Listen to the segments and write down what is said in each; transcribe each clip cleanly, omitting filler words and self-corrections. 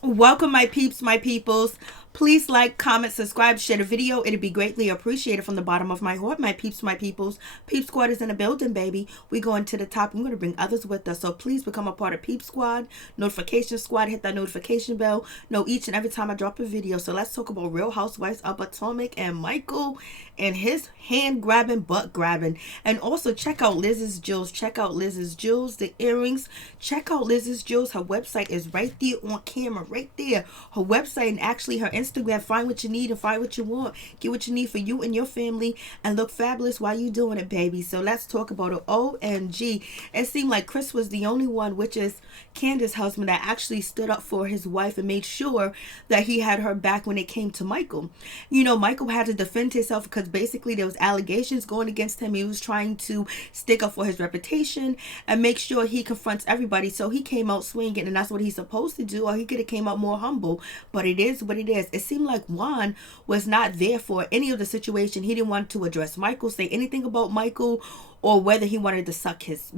Welcome, my peeps, my peoples. Please like, comment, subscribe, share the video. It'd be greatly appreciated from the bottom of my heart, my peeps, my peoples. Peep Squad is in the building, baby. We going to the top. I'm going to bring others with us. So please become a part of Peep Squad, Notification Squad. Hit that notification bell. Know each and every time I drop a video. So let's talk about Real Housewives of Potomac and Michael and his hand grabbing, butt grabbing. And also check out Liz's jewels. Check out Liz's jewels, the earrings. Check out Liz's jewels. Her website is right there on camera, right there. Her website and actually her Instagram. Find what you need and find what you want. Get what you need for you and your family and look fabulous while you doing it, baby. So let's talk about it. OMG. It seemed like Chris was the only one, which is Candiace's husband, that actually stood up for his wife and made sure that he had her back when it came to Michael. You know, Michael had to defend himself because basically there was allegations going against him. He was trying to stick up for his reputation and make sure he confronts everybody. So he came out swinging, and that's what he's supposed to do, or he could have came out more humble. But it is what it is. It seemed like Juan was not there for any of the situation. He didn't want to address Michael, say anything about Michael, or whether he wanted to suck his,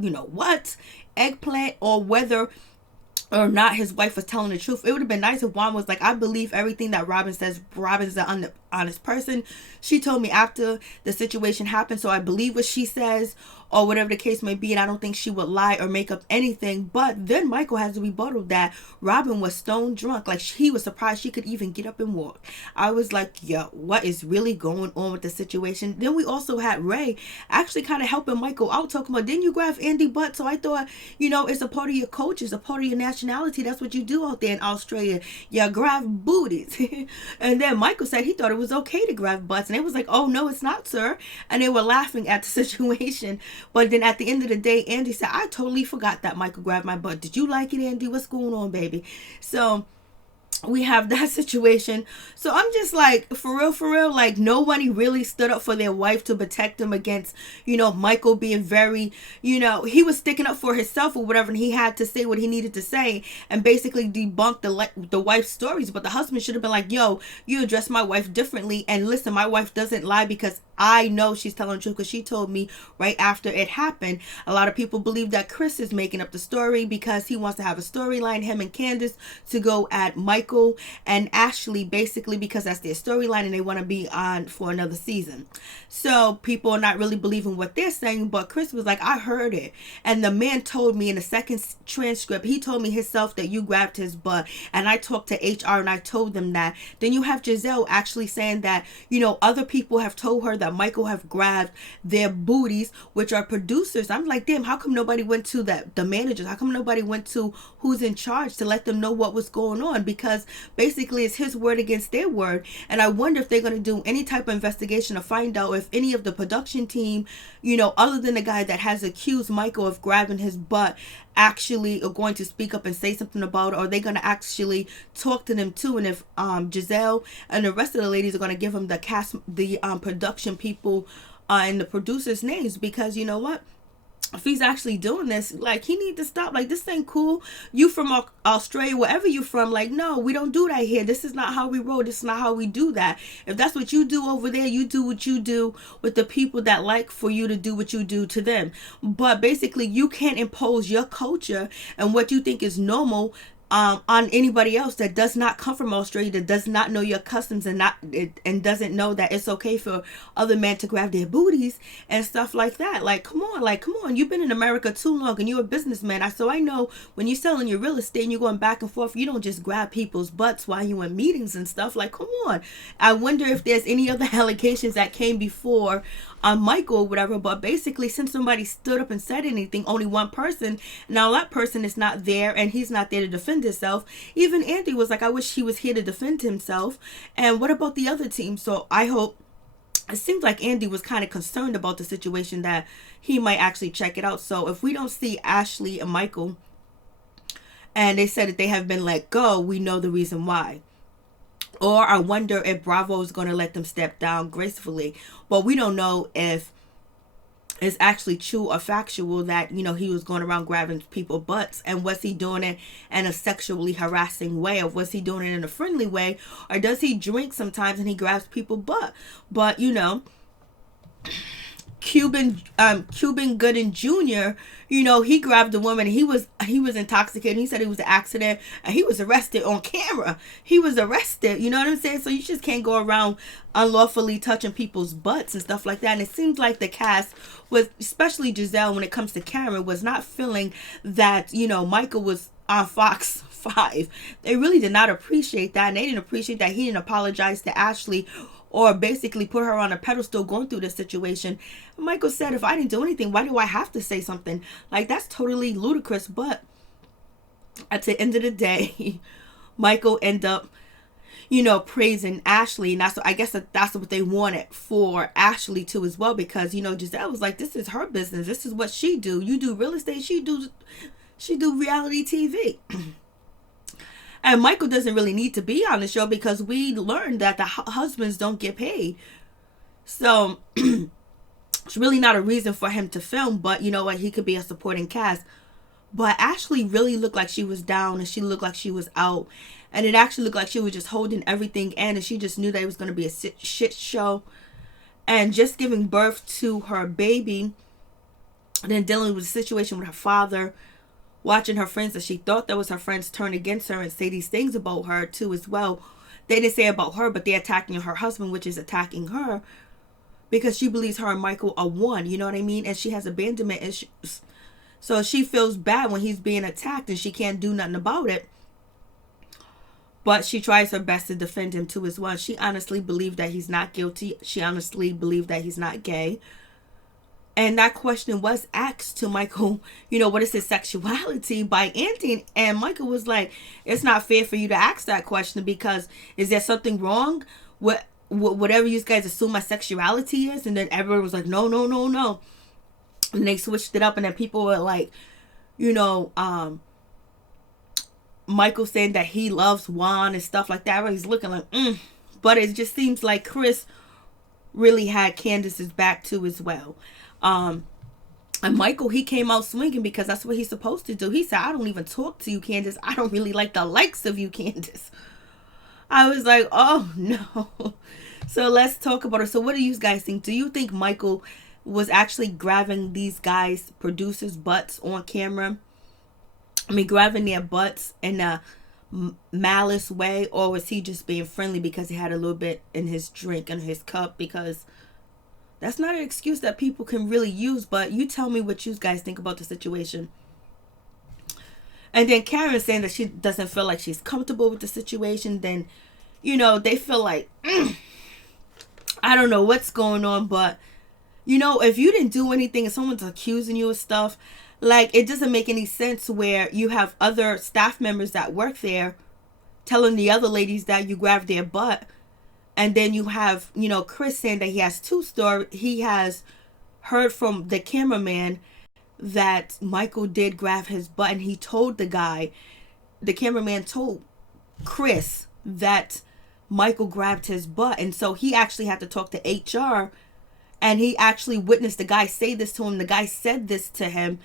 eggplant, or whether or not his wife was telling the truth. It would have been nice if Juan was like, I believe everything that Robin says. Robin's an honest person. She told me after the situation happened, so I believe what she says, or whatever the case may be, and I don't think she would lie or make up anything. But then Michael has to rebuttal that Robin was stone drunk. Like, he was surprised she could even get up and walk. I was like, yo, what is really going on with the situation? Then we also had Ray actually kind of helping Michael out, talking about, didn't you grab Andy butt? So I thought, it's a part of your culture, it's a part of your nationality. That's what you do out there in Australia. You grab booties. And then Michael said he thought it was okay to grab butts, and it was like, oh no, it's not, sir. And they were laughing at the situation. But then at the end of the day, Andy said, I totally forgot that Michael grabbed my butt. Did you like it, Andy? What's going on, baby? So we have that situation. So I'm just like, for real, like, nobody really stood up for their wife to protect them against, Michael being very, he was sticking up for himself or whatever, and he had to say what he needed to say and basically debunk the wife's stories. But the husband should have been like, yo, you address my wife differently, and listen, my wife doesn't lie because I know she's telling the truth, because she told me right after it happened. A lot of people believe that Chris is making up the story because he wants to have a storyline, him and Candiace, to go at Michael and Ashley, basically because that's their storyline and they want to be on for another season. So people are not really believing what they're saying, but Chris was like, I heard it. And the man told me in the second transcript, he told me himself that you grabbed his butt. And I talked to HR and I told them that. Then you have Giselle actually saying that, other people have told her that Michael have grabbed their booties, which are producers. I'm like, damn, how come nobody went to the managers? How come nobody went to who's in charge to let them know what was going on? Because basically it's his word against their word. And I wonder if they're going to do any type of investigation to find out if any of the production team, other than the guy that has accused Michael of grabbing his butt, actually are going to speak up and say something about it, or are they going to actually talk to them too? And if Giselle and the rest of the ladies are going to give them the cast, the production people and the producers' names, because you know what, if he's actually doing this, like, he need to stop. Like, this ain't cool. You from Australia, wherever you from, like, no, we don't do that here. This is not how we roll. This is not how we do that. If that's what you do over there, you do what you do with the people that like for you to do what you do to them. But basically, you can't impose your culture and what you think is normal on anybody else that does not come from Australia, that does not know your customs and doesn't know that it's okay for other men to grab their booties and stuff like that. Like, come on. You've been in America too long and you're a businessman. So I know when you're selling your real estate and you're going back and forth, you don't just grab people's butts while you're in meetings and stuff. Like, come on. I wonder if there's any other allegations that came before Michael or whatever, but basically, since somebody stood up and said anything, only one person, now that person is not there and he's not there to defend himself. Even Andy was like, I wish he was here to defend himself. And what about the other team? So I hope, it seems like Andy was kind of concerned about the situation, that he might actually check it out. So if we don't see Ashley and Michael and they said that they have been let go, we know the reason why. Or I wonder if Bravo is going to let them step down gracefully. But we don't know if it's actually true or factual that, he was going around grabbing people's butts. And was he doing it in a sexually harassing way? Or was he doing it in a friendly way? Or does he drink sometimes and he grabs people's butt? But, Cuban Gooding Jr., you know, he grabbed a woman. He was intoxicated. He said it was an accident, and he was arrested on camera. He was arrested. You know what I'm saying? So you just can't go around unlawfully touching people's butts and stuff like that. And it seems like the cast, with especially Giselle, when it comes to Karen, was not feeling that, you know, Michael was on Fox 5. They really did not appreciate that, and they didn't appreciate that he didn't apologize to Ashley or basically put her on a pedestal going through this situation. And Michael said, if I didn't do anything, why do I have to say something? Like, that's totally ludicrous. But at the end of the day, Michael ended up, you know, praising Ashley. And I guess that's what they wanted for Ashley too as well. Because, you know, Giselle was like, this is her business. This is what she do. You do real estate. She do reality TV. And Michael doesn't really need to be on the show because we learned that the husbands don't get paid. So it's really not a reason for him to film. But you know what? He could be a supporting cast. But Ashley really looked like she was down, and she looked like she was out. And it actually looked like she was just holding everything in, and she just knew that it was going to be a shit show. And just giving birth to her baby, and then dealing with the situation with her father, watching her friends that she thought that was her friends turn against her and say these things about her too as well. They didn't say about her, but they're attacking her husband, which is attacking her because she believes her and Michael are one. You know what I mean? And she has abandonment issues. So she feels bad when he's being attacked and she can't do nothing about it. But she tries her best to defend him too as well. She honestly believed that he's not guilty. She honestly believed that he's not gay. And that question was asked to Michael, you know, what is his sexuality by Andy? And Michael was like, it's not fair for you to ask that question because is there something wrong with whatever you guys assume my sexuality is? And then everyone was like, no. And they switched it up, and then people were like, you know, Michael saying that he loves Juan and stuff like that. Everybody's looking like, But it just seems like Chris really had Candiace's back too as well. And Michael, he came out swinging because that's what he's supposed to do. He said, I don't even talk to you, Candiace. I don't really like the likes of you, Candiace. I was like, oh no. So let's talk about it. So what do you guys think? Do you think Michael was actually grabbing these guys, producers' butts on camera? I mean, grabbing their butts in a malice way, or was he just being friendly because he had a little bit in his drink and his cup? Because that's not an excuse that people can really use, but you tell me what you guys think about the situation. And then Karen saying that she doesn't feel like she's comfortable with the situation. Then, you know, they feel like, I don't know what's going on, but, you know, if you didn't do anything and someone's accusing you of stuff, like, it doesn't make any sense where you have other staff members that work there telling the other ladies that you grabbed their butt. And then you have, you know, Chris saying that he has two stories. He has heard from the cameraman that Michael did grab his butt. And he told the cameraman told Chris that Michael grabbed his butt. And so he actually had to talk to HR. And he actually witnessed the guy say this to him. The guy said this to him.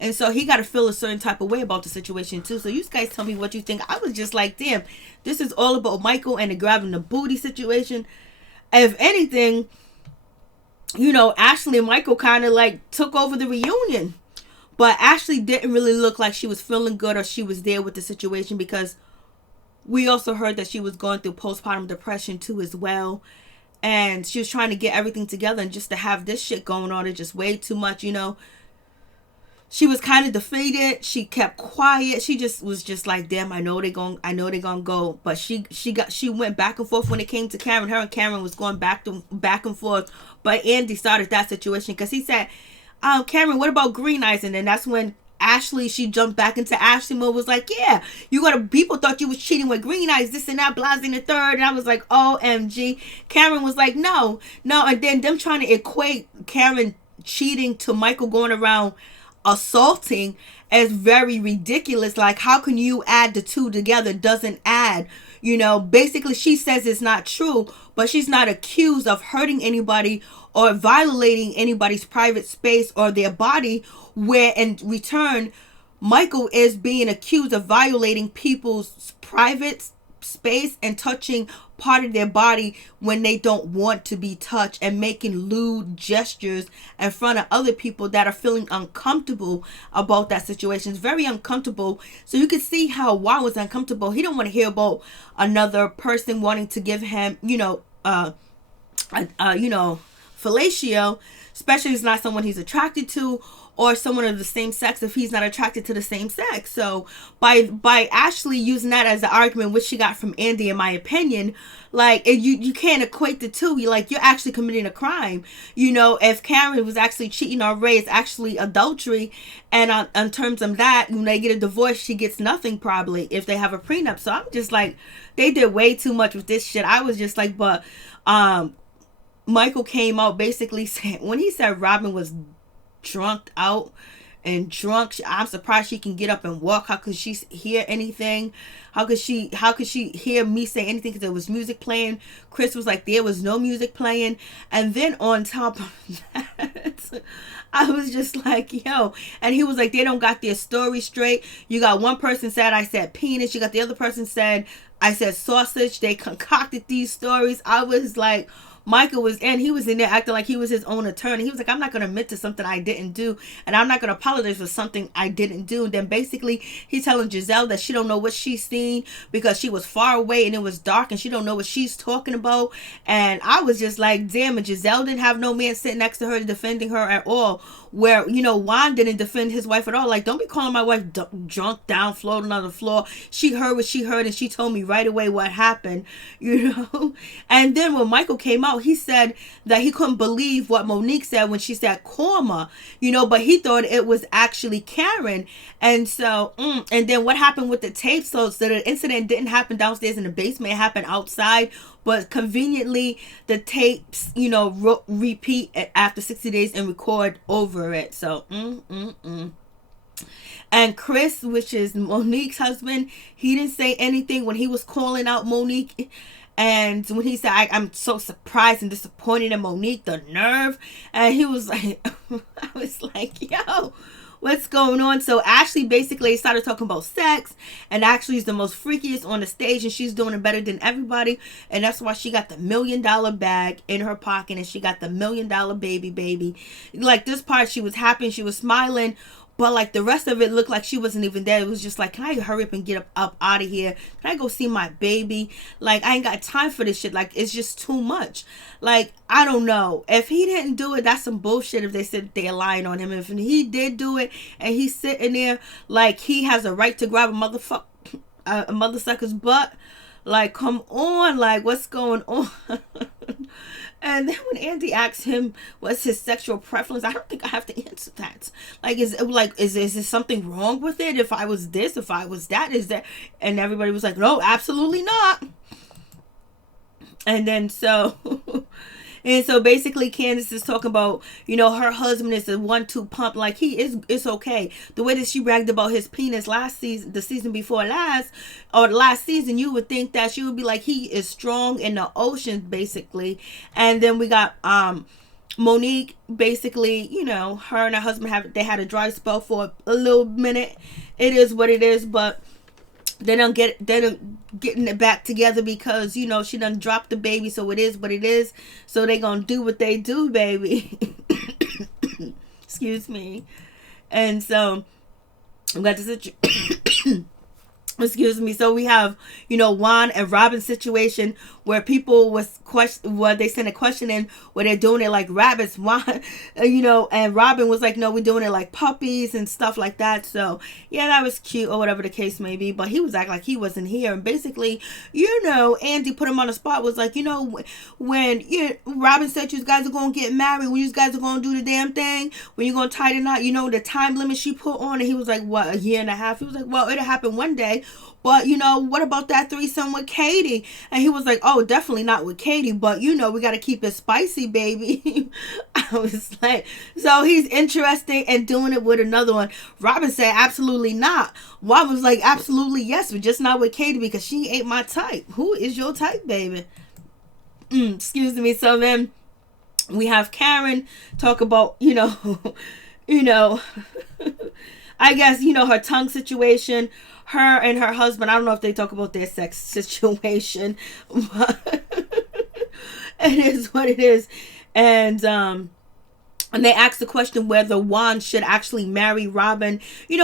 And so he got to feel a certain type of way about the situation too. So you guys tell me what you think. I was just like, damn, this is all about Michael and the grabbing the booty situation. If anything, you know, Ashley and Michael kind of like took over the reunion. But Ashley didn't really look like she was feeling good or she was there with the situation, because we also heard that she was going through postpartum depression too as well. And she was trying to get everything together, and just to have this shit going on, it just way too much, you know. She was kind of defeated. She kept quiet. She just was just like, damn, I know they're gonna go. But she went back and forth when it came to Karen. Her and Karen was going back and forth. But Andy started that situation because he said, Karen, what about Green Eyes? And then that's when Ashley, she jumped back into Ashley mode, was like, yeah, people thought you was cheating with Green Eyes, this and that, blah, and the third. And I was like, OMG. Karen was like, no. And then them trying to equate Karen cheating to Michael going around assaulting as very ridiculous. Like, how can you add the two together? Doesn't add. You know, basically she says it's not true, but she's not accused of hurting anybody or violating anybody's private space or their body, where in return Michael is being accused of violating people's private space and touching part of their body when they don't want to be touched, and making lewd gestures in front of other people that are feeling uncomfortable about that situation. It's very uncomfortable. So you can see how Juan was uncomfortable. He don't want to hear about another person wanting to give him, fellatio, especially if it's not someone he's attracted to, or someone of the same sex if he's not attracted to the same sex. So by Ashley using that as the argument, which she got from Andy, in my opinion, like, you can't equate the two. You're actually committing a crime. If Karen was actually cheating on Ray, it's actually adultery. And on terms of that, when they get a divorce, she gets nothing probably if they have a prenup. So I'm just like, they did way too much with this shit. I was just like, but Michael came out basically saying, when he said Robin was drunk out and drunk, I'm surprised she can get up and walk. How could she hear anything? How could she hear me say anything? Because there was music playing. Chris was like, there was no music playing. And then on top of that, I was just like, yo. And he was like, they don't got their story straight. You got one person said I said penis. You got the other person said I said sausage. They concocted these stories. I was like, Michael was in there acting like he was his own attorney. He was like, I'm not going to admit to something I didn't do, and I'm not going to apologize for something I didn't do. And then basically he's telling Giselle that she don't know what she's seen because she was far away and it was dark, and she don't know what she's talking about. And I was just like, damn, and Giselle didn't have no man sitting next to her defending her at all, where Juan didn't defend his wife at all. Like, don't be calling my wife drunk, down, floating on the floor. She heard what she heard, and she told me right away what happened. And then when Michael came out, he said that he couldn't believe what Monique said when she said Korma, but he thought it was actually Karen. And so, and then what happened with the tape? So the incident didn't happen downstairs in the basement. It happened outside. But conveniently, the tapes, repeat after 60 days and record over it. So, And Chris, which is Monique's husband, he didn't say anything when he was calling out Monique. And when he said, I'm so surprised and disappointed in Monique, the nerve. And he was like, I was like, yo, what's going on? So Ashley basically started talking about sex, and Ashley is the most freakiest on the stage, and she's doing it better than everybody. And that's why she got the $1 million bag in her pocket, and she got the $1 million baby. Like, this part, she was happy, she was smiling. But like the rest of it looked like she wasn't even there. It was just like, can I hurry up and get up out of here? Can I go see my baby? Like, I ain't got time for this shit. Like, it's just too much. Like, I don't know. If he didn't do it, that's some bullshit if they said they're lying on him. If he did do it and he's sitting there, like, he has a right to grab a mother sucker's butt. Like, come on. Like, what's going on? And then when Andy asked him what's his sexual preference, I don't think I have to answer that. Like, is there something wrong with it? If I was this, if I was that, is that? And everybody was like, no, absolutely not. And then and so basically Candiace is talking about, her husband is a 1-2 pump. Like, it's okay. The way that she bragged about his penis the season before last season, you would think that she would be like, he is strong in the ocean, basically. And then we got Monique, basically, her and her husband had a dry spell for a little minute. It is what it is, but they don't getting it back together because, she done dropped the baby, so it is what it is. So they gonna do what they do, baby. Excuse me. And so we got this excuse me. So we have, Juan and Robin's situation where people they sent a question in where they're doing it like rabbits. Juan, and Robin was like, no, we're doing it like puppies and stuff like that. So yeah, that was cute or whatever the case may be. But he was acting like he wasn't here. And basically, Andy put him on the spot, was like, when Robin said you guys are going to get married, when you guys are going to do the damn thing, when you're going to tie the knot, the time limit she put on. And he was like, what, a year and a half? He was like, well, it'll happen one day. But, what about that threesome with Katie? And he was like, oh, definitely not with Katie. But, we got to keep it spicy, baby. I was like, so he's interested in doing it with another one. Robin said, absolutely not. Juan was like, absolutely yes, but just not with Katie because she ain't my type. Who is your type, baby? Excuse me. So then we have Karen talk about, I guess, her tongue situation, her and her husband, I don't know if they talk about their sex situation, but it is what it is. And they asked the question whether Juan should actually marry Robin.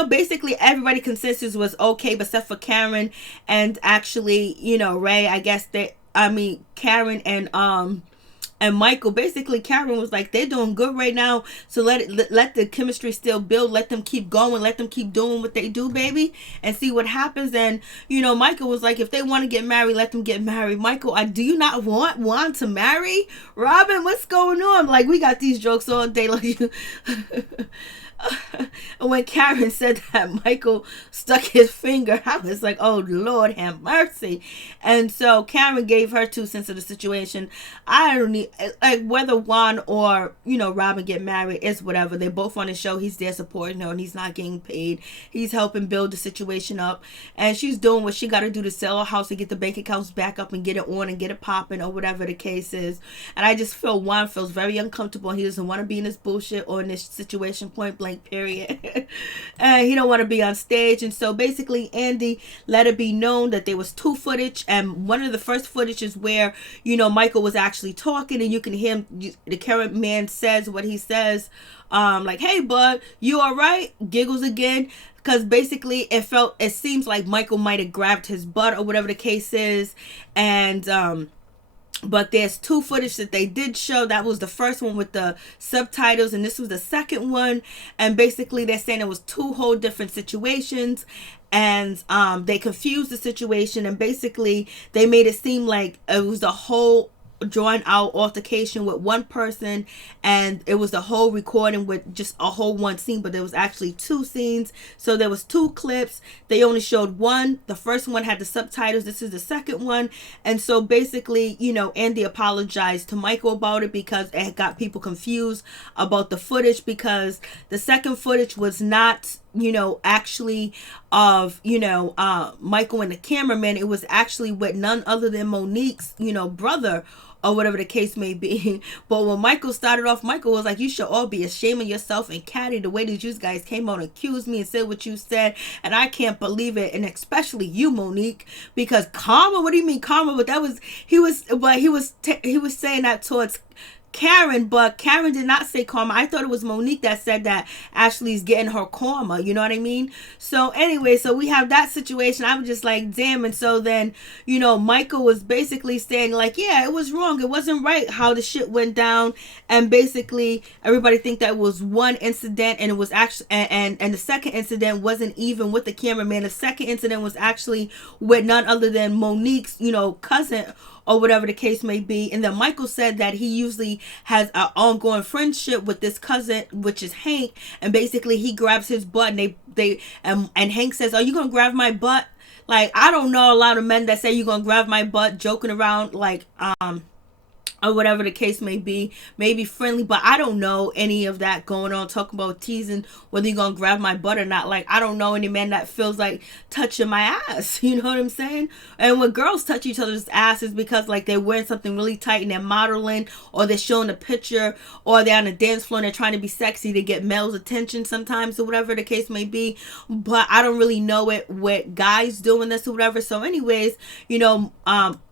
Basically everybody consensus was okay, but except for Karen and actually, Ray. I guess Karen and Michael. Basically Karen was like, they're doing good right now, so let the chemistry still build, let them keep going, let them keep doing what they do, baby, and see what happens. And Michael was like, if they want to get married, let them get married. Michael, do you not want Juan to marry Robin? What's going on? Like, we got these jokes all day, like and when Karen said that Michael stuck his finger, I was like, oh Lord have mercy. And so Karen gave her 2 cents of the situation. I don't need, like, whether Juan or Robin get married, it's whatever. They're both on the show. He's there supporting her and he's not getting paid. He's helping build the situation up, and she's doing what she got to do to sell her house and get the bank accounts back up and get it on and get it popping, or whatever the case is. And I just feel Juan feels very uncomfortable. He doesn't want to be in this bullshit or in this situation, point blank, period. And he don't want to be on stage. And so basically Andy let it be known that there was 2 footage, and one of the first footage is where Michael was actually talking, and you can hear him, the cameraman says what he says, like, hey bud, you all right? Giggles again, because basically it seems like Michael might have grabbed his butt or whatever the case is. And but there's 2 footage that they did show. That was the first one with the subtitles, and this was the second one. And basically they're saying it was 2 whole different situations, and they confused the situation, and basically they made it seem like it was the whole drawn out altercation with one person, and it was the whole recording with just a whole one scene, but there was actually 2 scenes. So there was 2 clips. They only showed one. The first one had the subtitles. This is the second one. And so basically, Andy apologized to Michael about it because it had got people confused about the footage, because the second footage was not actually of Michael and the cameraman. It was actually with none other than Monique's brother, or whatever the case may be. But when Michael started off, Michael was like, you should all be ashamed of yourself and Caddy, the way that you guys came out and accused me and said what you said, and I can't believe it. And especially you, Monique, because karma, what do you mean karma? But he was saying that towards Karen, but Karen did not say karma. I thought it was Monique that said that Ashley's getting her karma, you know what I mean? So anyway, so we have that situation. I was just like, damn. And so then, Michael was basically saying like, yeah, it was wrong, it wasn't right how the shit went down. And basically everybody think that was one incident, and it was actually, and the second incident wasn't even with the cameraman. The second incident was actually with none other than Monique's cousin, or whatever the case may be. And then Michael said that he usually has an ongoing friendship with this cousin, which is Hank, and basically he grabs his butt, and Hank says, are you gonna grab my butt? Like, I don't know a lot of men that say you're gonna grab my butt, joking around, like or whatever the case may be, maybe friendly, but I don't know any of that going on, talking about teasing whether you're gonna grab my butt or not. Like, I don't know any man that feels like touching my ass, you know what I'm saying? And when girls touch each other's asses because like they're wearing something really tight and they're modeling, or they're showing a picture, or they're on a dance floor and they're trying to be sexy to get male's attention sometimes, or whatever the case may be. But I don't really know it with guys doing this or whatever. So anyways,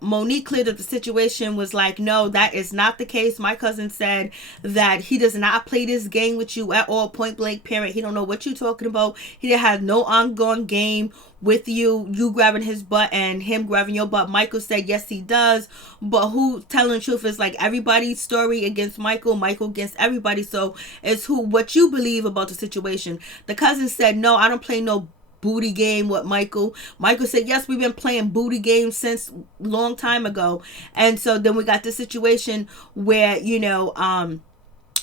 Monique cleared up the situation, was like, no, that is not the case. My cousin said that he does not play this game with you at all, point blank, parent. He don't know what you're talking about. He has no ongoing game with you grabbing his butt and him grabbing your butt. Michael said yes he does, but who telling the truth is like everybody's story against Michael against everybody. So it's what you believe about the situation. The cousin said, no, I don't play no booty game with Michael. Michael said, yes, we've been playing booty games since long time ago. And so then we got this situation where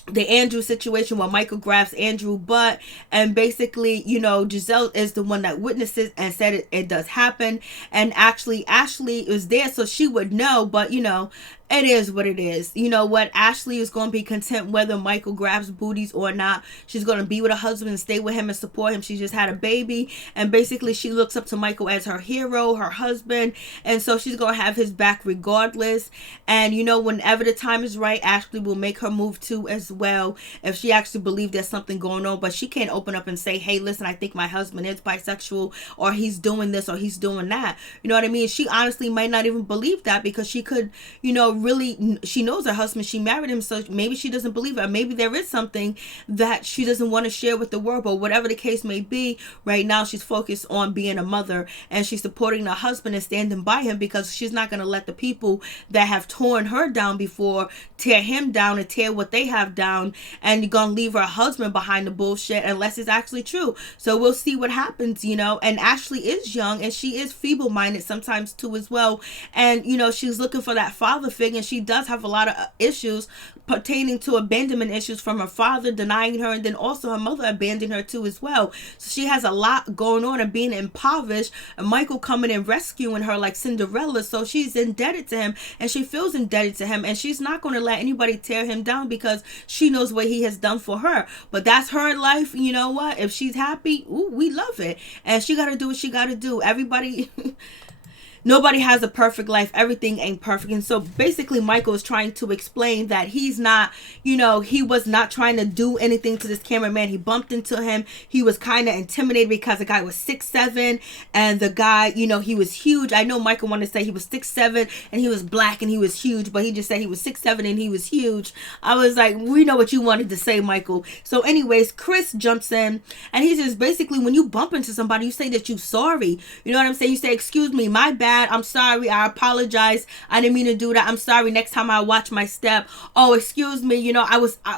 the Andrew situation where Michael grabs Andrew butt, and basically Giselle is the one that witnesses and said it does happen. And actually Ashley is there, so she would know, but It is what it is. You know what? Ashley is going to be content whether Michael grabs booties or not. She's going to be with her husband and stay with him and support him. She just had a baby. And basically, she looks up to Michael as her hero, her husband. And so she's going to have his back regardless. And, you know, whenever the time is right, Ashley will make her move too as well. If she actually believes there's something going on. But she can't open up and say, hey, listen, I think my husband is bisexual, or he's doing this or he's doing that. You know what I mean? She honestly might not even believe that, because she could, you know, really, she knows her husband, she married him, so maybe she doesn't believe it. Maybe there is something that she doesn't want to share with the world. But whatever the case may be, right now she's focused on being a mother, and she's supporting her husband and standing by him, because she's not going to let the people that have torn her down before tear him down and tear what they have down, and you're going to leave her husband behind the bullshit unless it's actually true. So we'll see what happens, you know. And Ashley is young, and she is feeble-minded sometimes too as well, and you know, she's looking for that father figure, and she does have a lot of issues pertaining to abandonment issues from her father denying her, and then also her mother abandoned her too as well. So she has a lot going on and being impoverished, and Michael coming and rescuing her like Cinderella. So she's indebted to him, and she feels indebted to him, and she's not going to let anybody tear him down, because she knows what he has done for her. But that's her life. You know what? If she's happy, ooh, we love it, and she got to do what she got to do. Everybody nobody has a perfect life. Everything ain't perfect. And so basically Michael is trying to explain that he's not, you know, he was not trying to do anything to this cameraman. He bumped into him. He was kind of intimidated because the guy was 6'7", and the guy, you know, he was huge. I know Michael wanted to say he was 6'7" and he was black and he was huge, but he just said he was 6'7" and he was huge. I was like, we know what you wanted to say, Michael. So anyways, Chris jumps in, and he says, basically, when you bump into somebody, you say that you're sorry. You know what I'm saying? You say, excuse me, my bad. I'm sorry. I apologize. I didn't mean to do that. I'm sorry. Next time I watch my step. Oh, excuse me. You know,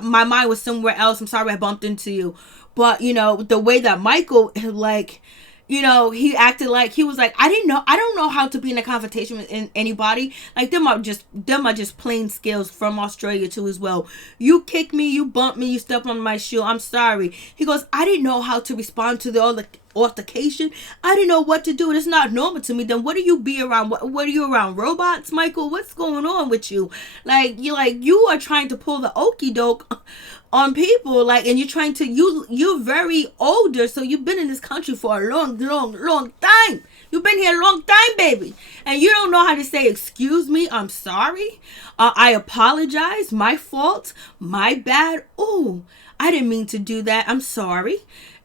my mind was somewhere else. I'm sorry I bumped into you. But, you know, the way that Michael, like, you know, he acted like, he was like, I don't know how to be in a confrontation with anybody. Like, them are just plain skills from Australia too as well. You kick me, you bump me, you step on my shoe, I'm sorry. He goes, I didn't know how to respond to the altercation. I didn't know what to do. It's not normal to me. Then what do you be around? What are you around? Robots, Michael? What's going on with you? Like, you are trying to pull the okie doke on people, like, and you're very older, so you've been in this country for a long time. You've been here a long time, baby, and you don't know how to say excuse me, I'm sorry, I apologize, my fault, my bad, oh, I didn't mean to do that, I'm sorry.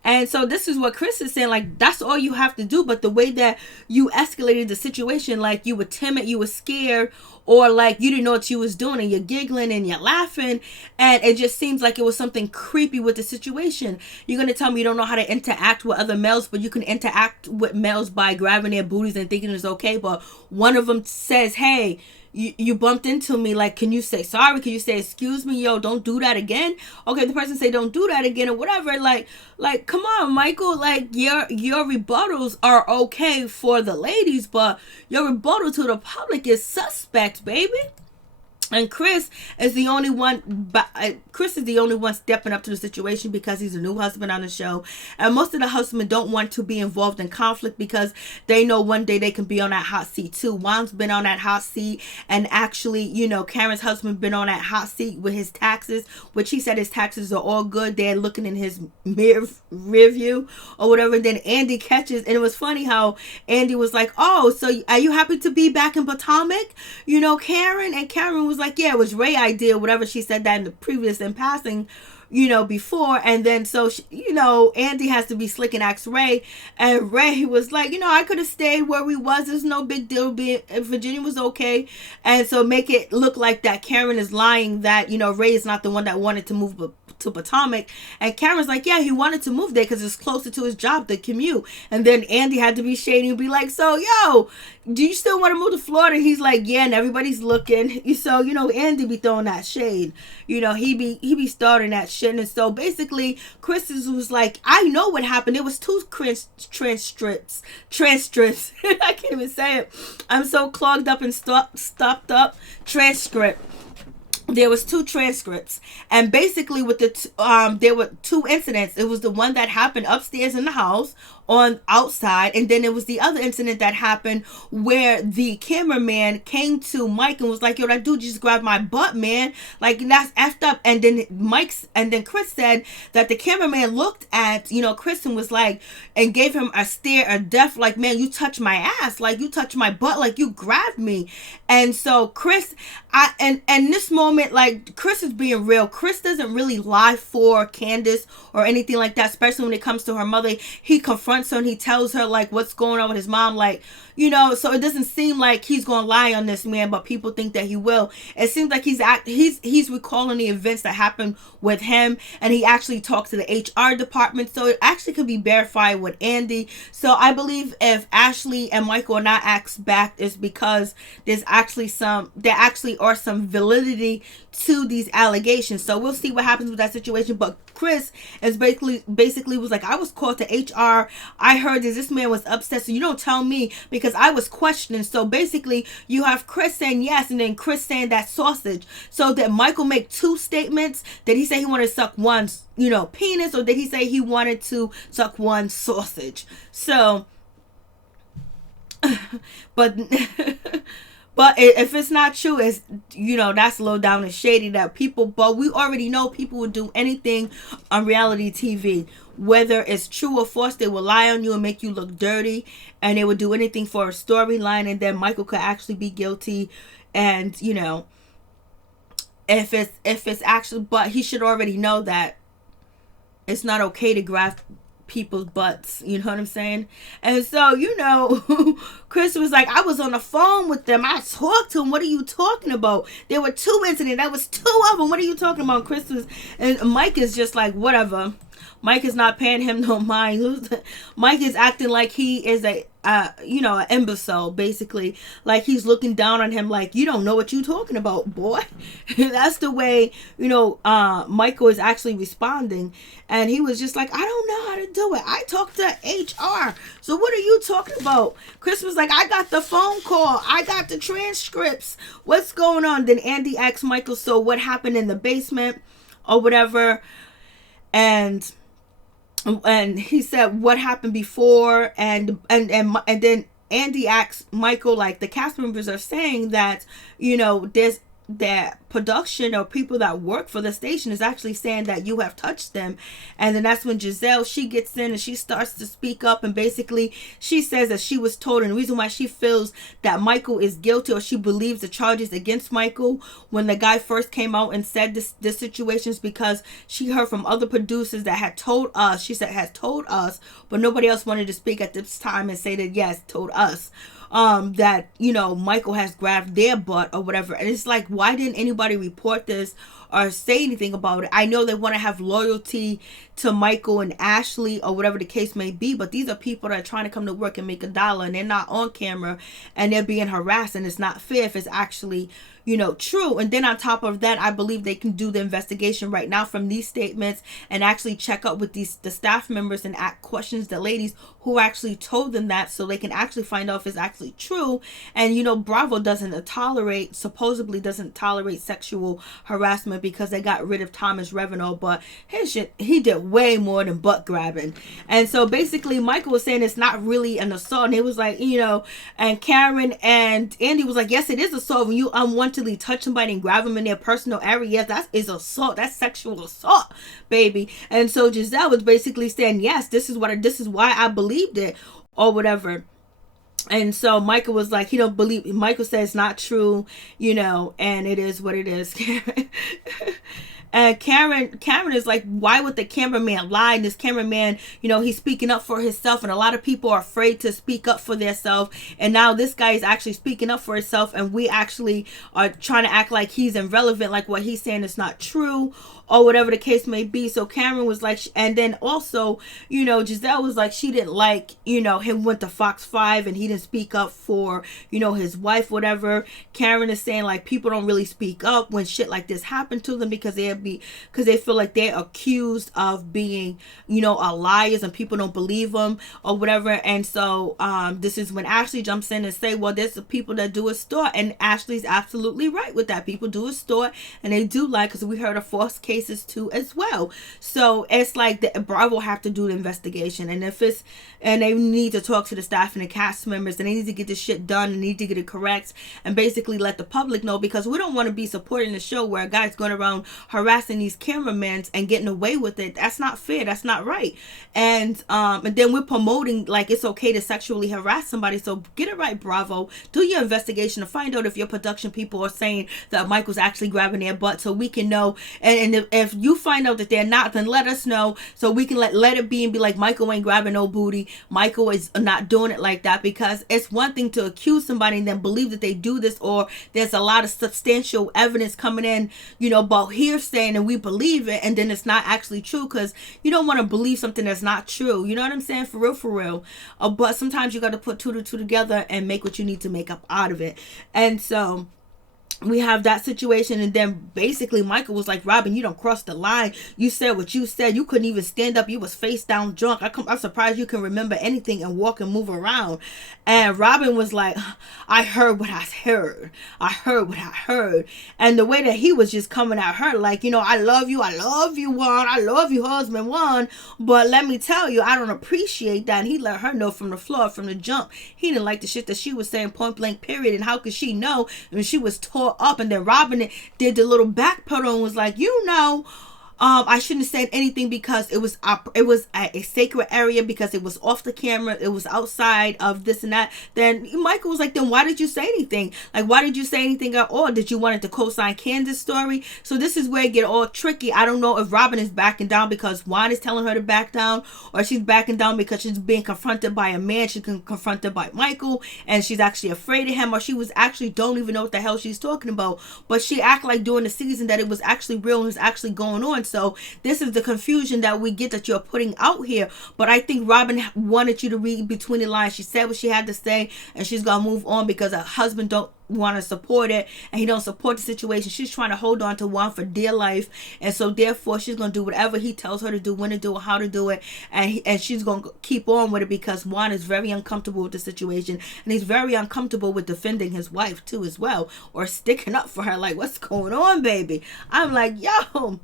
And so this is what Chris is saying, like, that's all you have to do. But the way that you escalated the situation, like, you were timid, you were scared, or like you didn't know what you was doing, and you're giggling and you're laughing, and it just seems like it was something creepy with the situation. You're going to tell me you don't know how to interact with other males, but you can interact with males by grabbing their booties and thinking it's okay. But one of them says, hey, you bumped into me, like, can you say sorry? Can you say excuse me? Yo, don't do that again. Okay, the person say don't do that again or whatever. Like come on, Michael, like, your rebuttals are okay for the ladies, but your rebuttal to the public is suspect, baby. And Chris is the only one stepping up to the situation because he's a new husband on the show. And most of the husbands don't want to be involved in conflict because they know one day they can be on that hot seat too. Juan's been on that hot seat, and actually, you know, Karen's husband been on that hot seat with his taxes, which he said his taxes are all good. They're looking in his rear view or whatever. And then Andy catches, and it was funny how Andy was like, oh, so are you happy to be back in Potomac? You know, Karen? And Karen was like, yeah, it was Ray's idea, whatever. She said that in the previous, in passing, you know, before. And then so she, you know, Andy has to be slick and ask Ray, and Ray was like, you know, I could have stayed where we was. There's no big deal. Virginia was okay. And so make it look like that Karen is lying, that, you know, Ray is not the one that wanted to move to Potomac. And Karen's like, yeah, he wanted to move there because it's closer to his job, the commute. And then Andy had to be shady and be like, so, yo, do you still want to move to Florida? He's like, yeah, and everybody's looking. So, you know, Andy be throwing that shade. You know, he be starting that shit. And so basically, Chris was like, I know what happened. There was two transcripts. I can't even say it. I'm so clogged up and stopped up. Transcript. There was two transcripts, and basically with there were two incidents. It was the one that happened upstairs in the house on outside. And then there was the other incident that happened where the cameraman came to Mike and was like, yo, that dude just grabbed my butt, man, like that's effed up. And then Chris said that the cameraman looked at, Chris, and was like, and gave him a stare of death, like, man, you touched my ass, like you touched my butt, like you grabbed me. And so Chris, and this moment, like, Chris is being real. Chris doesn't really lie for Candiace or anything like that, especially when it comes to her mother. He confronts her and he tells her like what's going on with his mom, like, so it doesn't seem like he's gonna lie on this man, but people think that he will. It seems like he's recalling the events that happened with him, and he actually talked to the HR department, so it actually could be verified with Andy. So I believe if Ashley and Michael are not asked back, is because there actually are some validity to these allegations. So we'll see what happens with that situation. But Chris is basically was like, I was called to HR. I heard that this man was upset, so you don't tell me because I was questioning. So basically you have Chris saying yes, and then Chris saying that sausage. So did Michael make two statements? Did he say he wanted to suck one penis, or did he say he wanted to suck one sausage? So but But if it's not true, it's, that's low down and shady that people, but we already know people would do anything on reality TV. Whether it's true or false, they will lie on you and make you look dirty, and they would do anything for a storyline, and then Michael could actually be guilty. And, if it's actually, but he should already know that it's not okay to grab people's butts, you know what I'm saying? And so, Chris was like, I was on the phone with them, I talked to him, what are you talking about? There were two incidents, that was two of them, what are you talking about? And Mike is just like, whatever. Mike is not paying him no mind. Mike is acting like he is an imbecile, basically. Like he's looking down on him like, you don't know what you're talking about, boy. That's the way, Michael is actually responding. And he was just like, I don't know how to do it. I talked to HR. So what are you talking about? Chris was like, I got the phone call. I got the transcripts. What's going on? Then Andy asked Michael, so what happened in the basement or whatever? And he said what happened before, and then Andy asked Michael, like, the cast members are saying that there's that production or people that work for the station is actually saying that you have touched them. And then that's when Giselle, she gets in and she starts to speak up, and basically she says that she was told, and the reason why she feels that Michael is guilty, or she believes the charges against Michael when the guy first came out and said this situation, is because she heard from other producers that had told us, she said has told us, but nobody else wanted to speak at this time and say that yes, told us that Michael has grabbed their butt or whatever. And it's like, why didn't anybody report this or say anything about it? I know they want to have loyalty to Michael and Ashley or whatever the case may be, but these are people that are trying to come to work and make $1, and they're not on camera and they're being harassed, and it's not fair if it's actually true. And then on top of that, I believe they can do the investigation right now from these statements and actually check up with the staff members and ask questions the ladies who actually told them that, so they can actually find out if it's actually true. And Bravo supposedly doesn't tolerate sexual harassment because they got rid of Thomas Revenue, but his shit, he did way more than butt grabbing. And so basically Michael was saying it's not really an assault, and it was like, and Karen and Andy was like, yes, it is assault when you unwantedly touch somebody and grab them in their personal area. Yes, that is assault. That's sexual assault, baby. And so Giselle was basically saying, yes, this is why I believed it or whatever. And so Michael was like, he don't believe. Michael says it's not true, and it is what it is. And Karen is like, why would the cameraman lie? And this cameraman, he's speaking up for himself, and a lot of people are afraid to speak up for themselves. And now this guy is actually speaking up for himself, and we actually are trying to act like he's irrelevant, like what he's saying is not true or whatever the case may be. So Karen was like, and then also, Giselle was like, she didn't like, him went to Fox 5 and he didn't speak up for, his wife, whatever. Karen is saying like, people don't really speak up when shit like this happened to them because they're because they feel like they're accused of being, liars, and people don't believe them or whatever. And so this is when Ashley jumps in and say, well, there's the people that do a store, and Ashley's absolutely right with that. People do a store, and they do lie, because we heard of false cases too as well. So it's like the Bravo have to do the investigation, and they need to talk to the staff and the cast members, and they need to get this shit done, and need to get it correct, and basically let the public know, because we don't want to be supporting a show where a guy's going around harassing these cameramen and getting away with it. That's not fair. That's not right. And then we're promoting like it's okay to sexually harass somebody. So get it right, Bravo. Do your investigation to find out if your production people are saying that Michael's actually grabbing their butt, so we can know. And if you find out that they're not, then let us know, so we can let it be and be like, Michael ain't grabbing no booty. Michael is not doing it like that. Because it's one thing to accuse somebody and then believe that they do this, or there's a lot of substantial evidence coming in, about hearsay, and we believe it, and then it's not actually true, because you don't want to believe something that's not true. You know what I'm saying? For real. But sometimes you got to put two to two together and make what you need to make up out of it. And so we have that situation, and then basically Michael was like, Robin, you don't cross the line. You said what you said. You couldn't even stand up. You was face down drunk. I'm surprised you can remember anything and walk and move around. And Robin was like, I heard what I heard. I heard what I heard. And the way that he was just coming at her like, I love you, Juan. I love you, husband, Juan. But let me tell you, I don't appreciate that. And he let her know from the floor, from the jump. He didn't like the shit that she was saying, point blank, period. And how could she know when she was taught up? And then Robin did the little backpedal and was like, I shouldn't have said anything, because it was a sacred area, because it was off the camera, it was outside of this and that. Then Michael was like, then why did you say anything? Like, why did you say anything at all? Did you want it to co-sign Candiace's story? So this is where it get all tricky. I don't know if Robin is backing down because Juan is telling her to back down, or she's backing down because she's being confronted by a man. She's been confronted by Michael, and she's actually afraid of him, or she was actually don't even know what the hell she's talking about. But she act like during the season that it was actually real and was actually going on. So this is the confusion that we get that you're putting out here. But I think Robin wanted you to read between the lines. She said what she had to say, and she's gonna move on because her husband don't want to support it, and he don't support the situation. She's trying to hold on to Juan for dear life, and so therefore she's gonna do whatever he tells her to do, when to do it, how to do it, and she's gonna keep on with it, because Juan is very uncomfortable with the situation, and he's very uncomfortable with defending his wife too as well, or sticking up for her. Like, what's going on, baby? I'm like, yo.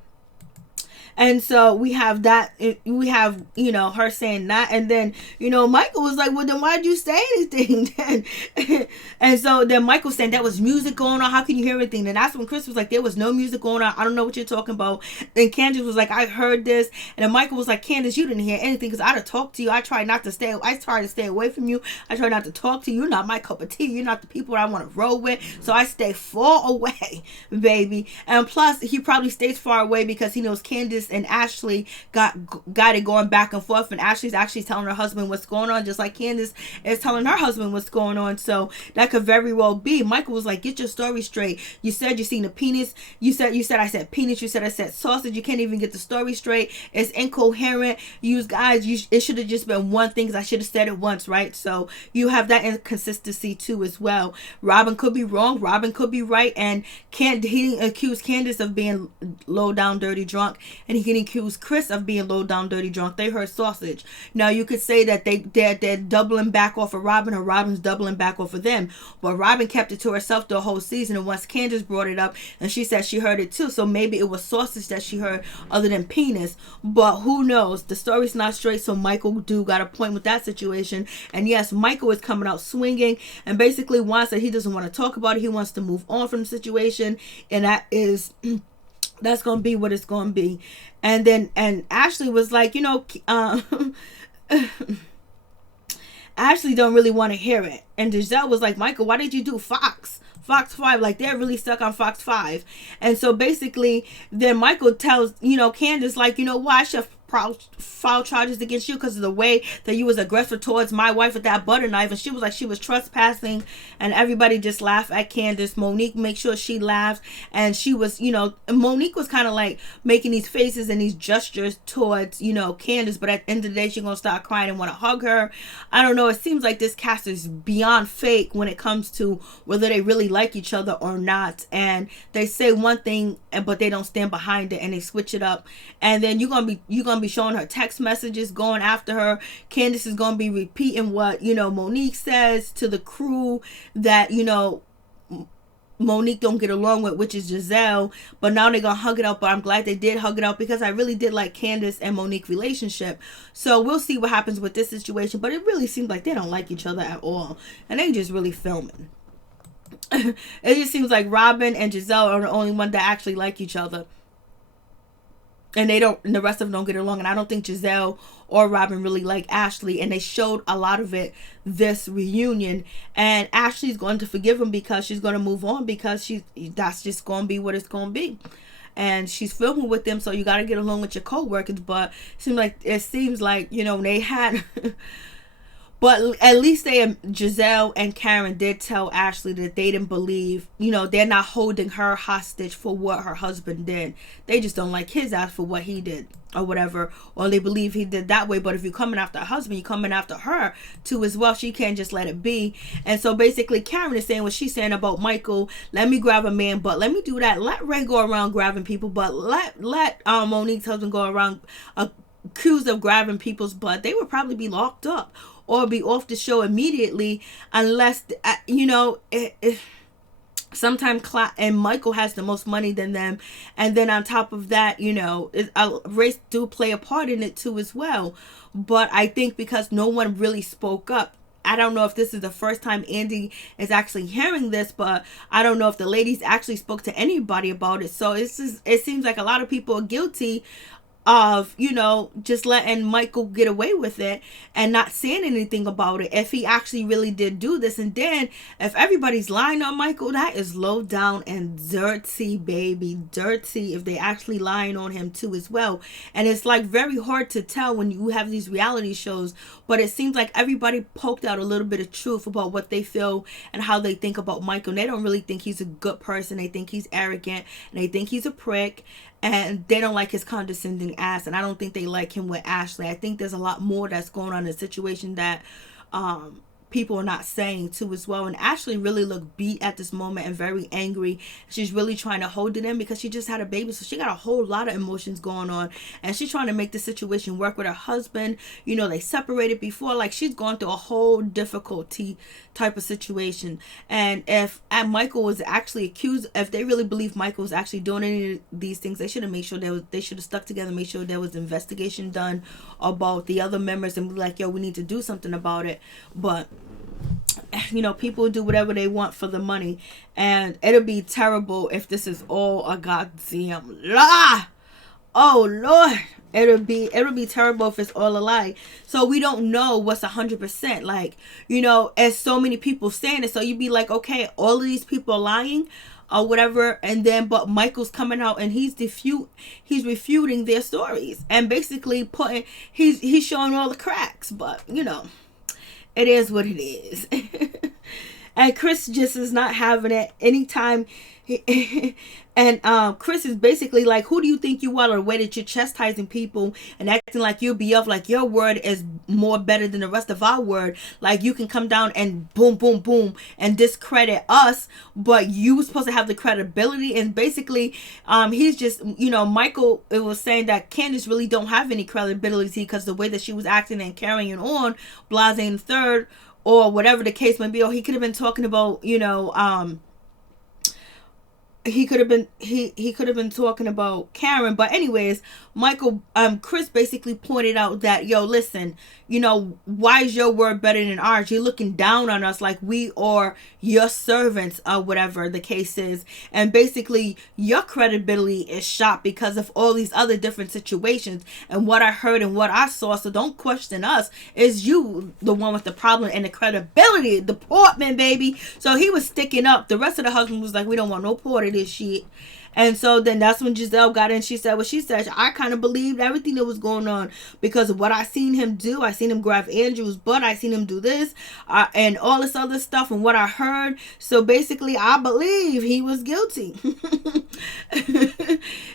And so we have that, we have, her saying that. And then, Michael was like, well, then why'd you say anything then? And so then Michael saying that was music going on. How can you hear anything? And that's when Chris was like, there was no music going on. I don't know what you're talking about. And Candiace was like, I heard this. And then Michael was like, Candiace, you didn't hear anything, because I'd have talked to you. I tried to stay away from you. I tried not to talk to you. You're not my cup of tea. You're not the people I want to roll with. So I stay far away, baby. And plus, he probably stays far away because he knows Candiace and Ashley got it going back and forth, and Ashley's actually telling her husband what's going on, just like Candiace is telling her husband what's going on. So that could very well be. Michael was like, get your story straight. You said you seen the penis. You said I said penis. You said I said sausage. You can't even get the story straight. It's incoherent. It should have just been one thing, because I should have said it once, right? So you have that inconsistency too as well. Robin could be wrong. Robin could be right. And he didn't accuse Candiace of being low down dirty drunk, and he can accuse Chris of being low down dirty drunk. They heard sausage. Now you could say that they're doubling back off of Robin, or Robin's doubling back off of them, but Robin kept it to herself the whole season, and once Candiace brought it up, and she said she heard it too, so maybe it was sausage that she heard other than penis. But who knows? The story's not straight. So Michael got a point with that situation. And yes, Michael is coming out swinging, and basically Juan said he doesn't want to talk about it. He wants to move on from the situation, and that's gonna be what it's gonna be. And Ashley was like, Ashley don't really want to hear it. And Giselle was like, Michael, why did you do Fox 5? Like, they're really stuck on Fox 5. And so basically then Michael tells, Candiace, like, why file charges against you because of the way that you was aggressive towards my wife with that butter knife. And she was like, she was trespassing, and everybody just laughed at Candiace. Monique make sure she laughed, and she was, Monique was kind of like making these faces and these gestures towards, Candiace, but at the end of the day, she's gonna start crying and want to hug her. I don't know, it seems like this cast is beyond fake when it comes to whether they really like each other or not, and they say one thing but they don't stand behind it, and they switch it up. And then you're gonna be showing her text messages going after her. Candiace is gonna be repeating what Monique says to the crew that Monique don't get along with, which is Giselle. But now they're gonna hug it out. But I'm glad they did hug it out, because I really did like Candiace and Monique relationship. So we'll see what happens with this situation. But it really seems like they don't like each other at all, and they just really filming. It just seems like Robin and Giselle are the only one that actually like each other, and the rest of them don't get along. And I don't think Giselle or Robin really like Ashley, and they showed a lot of it this reunion. And Ashley's going to forgive him because she's going to move on, because that's just going to be what it's going to be. And she's filming with them, so you got to get along with your co-workers. But it seems like they had but at least Giselle and Karen did tell Ashley that they didn't believe, they're not holding her hostage for what her husband did. They just don't like his ass for what he did or whatever, or they believe he did that way. But if you're coming after her husband, you're coming after her too as well. She can't just let it be. And so basically Karen is saying what she's saying about Michael. Let me grab a man, but let me do that. Let Ray go around grabbing people, but let Monique's husband go around accused of grabbing people's butt. They would probably be locked up or be off the show immediately, unless sometimes and Michael has the most money than them, and then on top of that, race do play a part in it too as well. But I think because no one really spoke up, I don't know if this is the first time Andy is actually hearing this, but I don't know if the ladies actually spoke to anybody about it. So it seems like a lot of people are guilty of just letting Michael get away with it and not saying anything about it if he actually really did do this. And then if everybody's lying on Michael, that is low down and dirty, baby, dirty, if they actually lying on him too as well. And it's like very hard to tell when you have these reality shows, but it seems like everybody poked out a little bit of truth about what they feel and how they think about Michael. And they don't really think he's a good person. They think he's arrogant, and they think he's a prick, and they don't like his condescending ass. And I don't think they like him with Ashley. I think there's a lot more that's going on in the situation that people are not saying too as well. And Ashley really looked beat at this moment and very angry. She's really trying to hold it in because she just had a baby, so she got a whole lot of emotions going on, and she's trying to make the situation work with her husband. They separated before. Like, she's gone through a whole difficulty type of situation. And if Michael was actually accused, if they really believe Michael was actually doing any of these things, they should have made sure they should have stuck together, make sure there was investigation done about the other members, and be like, yo, we need to do something about it. But people do whatever they want for the money, and it'll be terrible if this is all a goddamn lie. Oh Lord, it'll be terrible if it's all a lie. So we don't know what's 100%. Like, as so many people saying it, so you'd be like, okay, all of these people are lying or whatever, and then but Michael's coming out and he's refuting their stories, and basically he's showing all the cracks. But it is what it is. And Chris just is not having it anytime. And Chris is basically like, who do you think you are? The way that you're chastising people and acting like you'll be up, like your word is more better than the rest of our word. Like, you can come down and boom, boom, boom and discredit us, but you were supposed to have the credibility. And basically, he's just, Michael, it was saying that Candiace really don't have any credibility because the way that she was acting and carrying on, Blase in third, or whatever the case may be. Or he could have been talking about, he could have been talking about Karen. But anyways, Chris basically pointed out that, yo, listen, why is your word better than ours? You're looking down on us like we are your servants or whatever the case is. And basically your credibility is shot because of all these other different situations and what I heard and what I saw. So don't question us. Is you the one with the problem and the credibility, the Portman, baby. So he was sticking up. The rest of the husband was like, we don't want no part of this shit. And so then that's when Giselle got in. She said what she said. I kind of believed everything that was going on because of what I seen him do. I seen him grab Andrew's butt. I seen him do this and all this other stuff and what I heard. So basically, I believe he was guilty.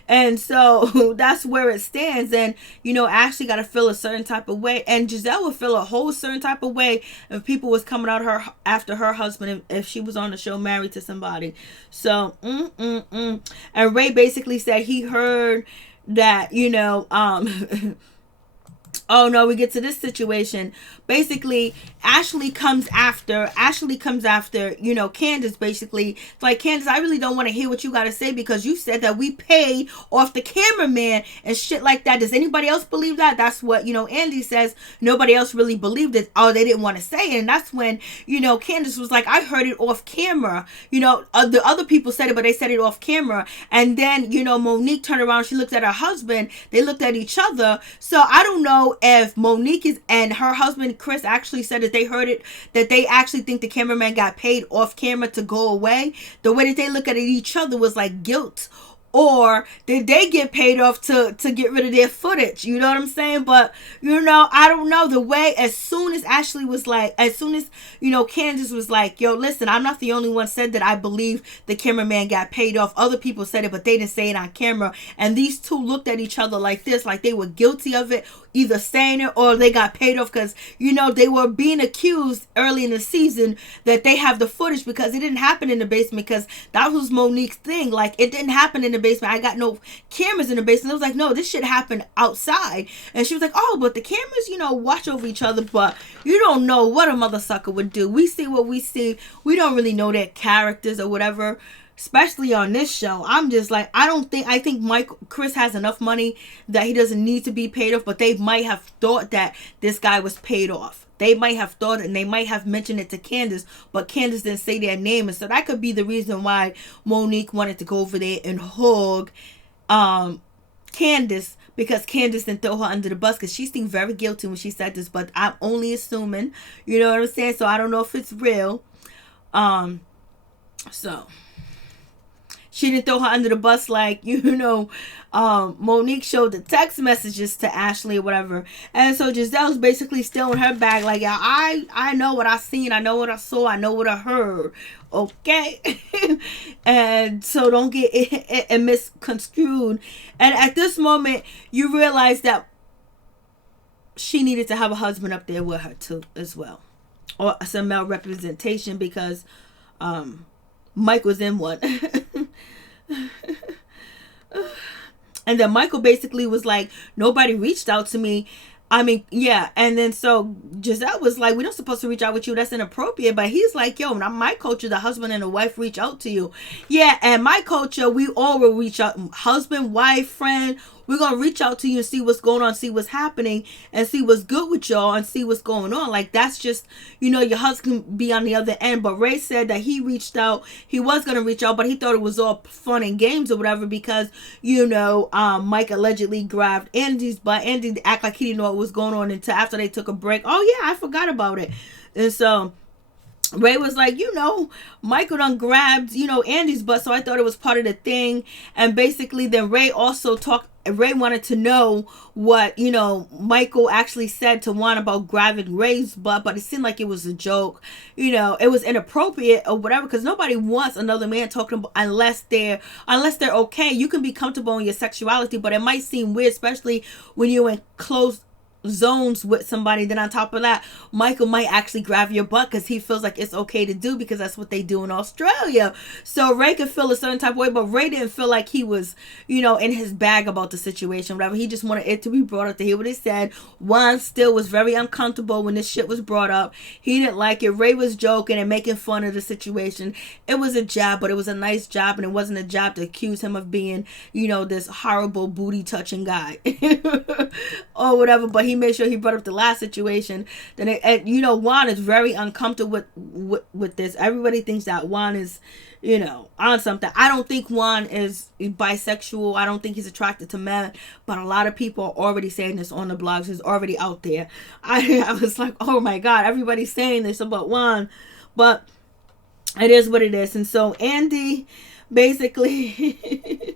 And so that's where it stands. And, Ashley got to feel a certain type of way. And Giselle would feel a whole certain type of way if people was coming out her after her husband if she was on the show married to somebody. So, And Ray basically said he heard that, oh no, we get to this situation. Basically, Ashley comes after, Candiace basically. It's like, Candiace, I really don't want to hear what you got to say because you said that we paid off the cameraman and shit like that. Does anybody else believe that? That's what, Andy says. Nobody else really believed it. Oh, they didn't want to say it. And that's when, Candiace was like, I heard it off camera. The other people said it, but they said it off camera. And then, Monique turned around. She looked at her husband. They looked at each other. So I don't know if Monique and her husband Chris actually said that they heard it, that they actually think the cameraman got paid off camera to go away. The way that they look at each other was like guilt, or did they get paid off to get rid of their footage? You know what I'm saying? But, I don't know. The way, as soon as Ashley was like, as soon as, Candiace was like, yo, listen, I'm not the only one said that I believe the cameraman got paid off. Other people said it, but they didn't say it on camera. And these two looked at each other like this, like they were guilty of it, either saying it or they got paid off because, they were being accused early in the season that they have the footage because it didn't happen in the basement, because that was Monique's thing. Like, it didn't happen in the basement. I got no cameras in the basement. I was like, no, this shit happened outside. And she was like, oh, but the cameras, watch over each other, but you don't know what a mother sucker would do. We see what we see. We don't really know their characters or whatever, especially on this show. I'm just like, I think Chris has enough money that he doesn't need to be paid off, but they might have thought that this guy was paid off. They might have thought it, and they might have mentioned it to Candiace, but Candiace didn't say their name. And so that could be the reason why Monique wanted to go over there and hug Candiace, because Candiace didn't throw her under the bus, because she seemed very guilty when she said this, but I'm only assuming, you know what I'm saying? So I don't know if it's real. So she didn't throw her under the bus like, Monique showed the text messages to Ashley or whatever. And so Giselle's basically still in her bag like, yeah, I know what I seen. I know what I saw. I know what I heard. Okay? And so don't get it misconstrued. And at this moment, you realize that she needed to have a husband up there with her too as well. Or some male representation, because Mike was in one. And then Michael basically was like, nobody reached out to me. I mean, yeah. And then so Giselle was like, we're not supposed to reach out with you. That's inappropriate. But he's like, yo, not my culture, the husband and the wife reach out to you. Yeah, and my culture, we all will reach out. Husband, wife, friend. We're going to reach out to you and see what's going on, see what's happening, and see what's good with y'all and see what's going on. Like, that's just, your husband be on the other end. But Ray said that he reached out. He was going to reach out, but he thought it was all fun and games or whatever because, Mike allegedly grabbed Andy's butt. Andy act like he didn't know what was going on until after they took a break. Oh, yeah, I forgot about it. And so Ray was like, Michael done grabbed, Andy's butt, so I thought it was part of the thing. And basically then Ray wanted to know what, Michael actually said to Juan about grabbing Ray's butt, but it seemed like it was a joke. It was inappropriate or whatever, because nobody wants another man talking about, unless they're okay. You can be comfortable in your sexuality, but it might seem weird, especially when you're in close zones with somebody. Then on top of that, Michael might actually grab your butt because he feels like it's okay to do, because that's what they do in Australia. So Ray could feel a certain type of way, but Ray didn't feel like he was, in his bag about the situation, whatever. He just wanted it to be brought up to hear what it said. Juan still was very uncomfortable when this shit was brought up. He didn't like it. Ray was joking and making fun of the situation. It was a jab, but it was a nice job, and it wasn't a job to accuse him of being, this horrible booty touching guy or whatever. But he made sure he brought up the last situation. Then Juan is very uncomfortable with this. Everybody thinks that Juan is, on something. I don't think Juan is bisexual. I don't think he's attracted to men, but a lot of people are already saying this on the blogs. It's already out there. I was like, oh my God, everybody's saying this about Juan, but it is what it is. And so Andy basically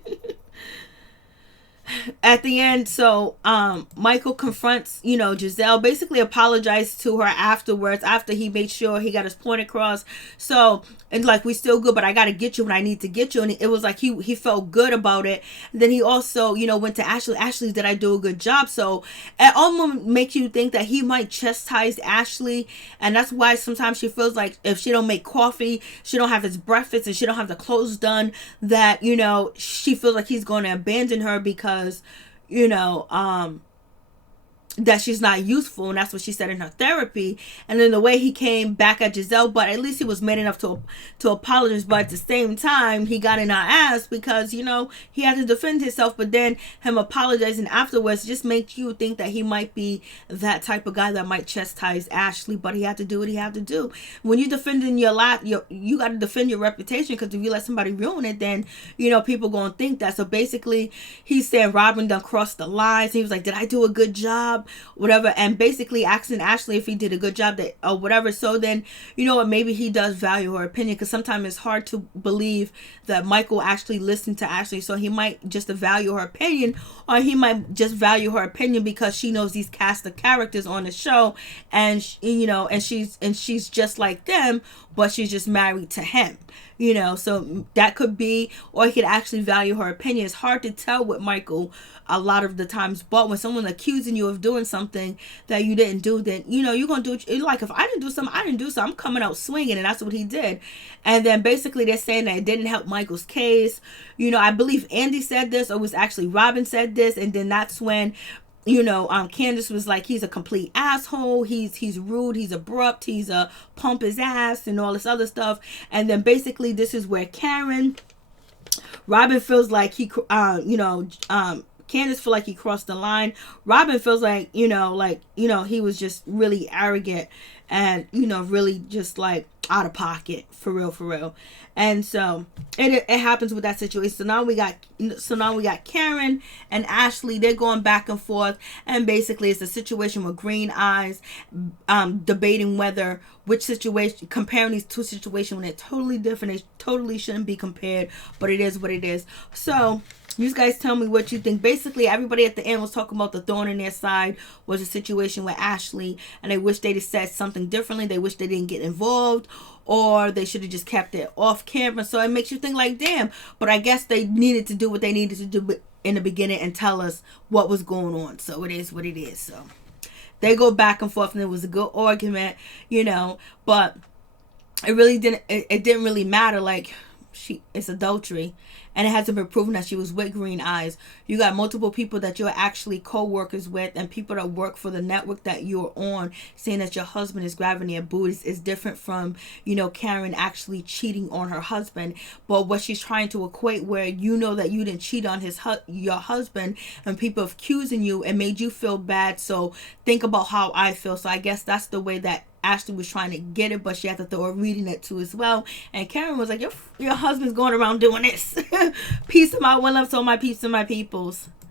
at the end, so Michael confronts, Giselle, basically apologized to her afterwards, after he made sure he got his point across. So, and like, we still good, but I gotta get you when I need to get you. And it was like he felt good about it. And then he also, went to Ashley, did I do a good job? So it almost makes you think that he might chastise Ashley, and that's why sometimes she feels like if she don't make coffee, she don't have his breakfast, and she don't have the clothes done, that she feels like he's going to abandon her because that she's not useful, and that's what she said in her therapy. And then the way he came back at Giselle, but at least he was man enough to apologize. But at the same time, he got in our ass because he had to defend himself. But then him apologizing afterwards just makes you think that he might be that type of guy that might chastise Ashley. But he had to do what he had to do. When you're defending your life, you got to defend your reputation, because if you let somebody ruin it, then people gonna think that. So basically, he's saying Robin done crossed the lines. He was like, "Did I do a good job?" Whatever, and basically asking Ashley if he did a good job, or whatever. So then, maybe he does value her opinion, because sometimes it's hard to believe that Michael actually listened to Ashley. So he might just value her opinion, or he might just value her opinion because she knows these cast of characters on the show, and and she's just like them, but she's just married to him. So that could be, or he could actually value her opinion. It's hard to tell with Michael a lot of the times, but when someone accusing you of doing something that you didn't do, then you're gonna do it. Like, if I didn't do something, I didn't do something. I'm coming out swinging, and that's what he did. And then basically they're saying that it didn't help Michael's case. I believe Andy said this, or it was actually Robin said this, and then that's when Candiace was like, he's a complete asshole, he's rude, he's abrupt, he's a pump his ass, and all this other stuff. And then basically this is where Robin feels like Candiace feel like he crossed the line. Robin feels like, he was just really arrogant and, really just like out of pocket, for real. And so it happens with that situation. So now we got Karen and Ashley. They're going back and forth, and basically it's a situation with Green Eyes, debating comparing these two situations when they're totally different. They totally shouldn't be compared, but it is what it is. So you guys tell me what you think. Basically, everybody at the end was talking about the thorn in their side was a situation with Ashley, and they wish they'd have said something differently. They wish they didn't get involved, or they should have just kept it off camera. So it makes you think like, damn. But I guess they needed to do what they needed to do in the beginning and tell us what was going on. So it is what it is. So they go back and forth, and it was a good argument, but it really didn't. It didn't really matter. Like, it's adultery, and it hasn't been proven that she was with Green Eyes. You got multiple people that you're actually co-workers with, and people that work for the network that you're on, saying that your husband is grabbing their booties is different from, Karen actually cheating on her husband. But what she's trying to equate, where that you didn't cheat on your husband, and people accusing you, and made you feel bad. So think about how I feel. So I guess that's the way that Ashley was trying to get it, but she had to throw a reading it too as well. And Karen was like, your husband's going around doing this. Peace of my one love to all my peeps and my peoples.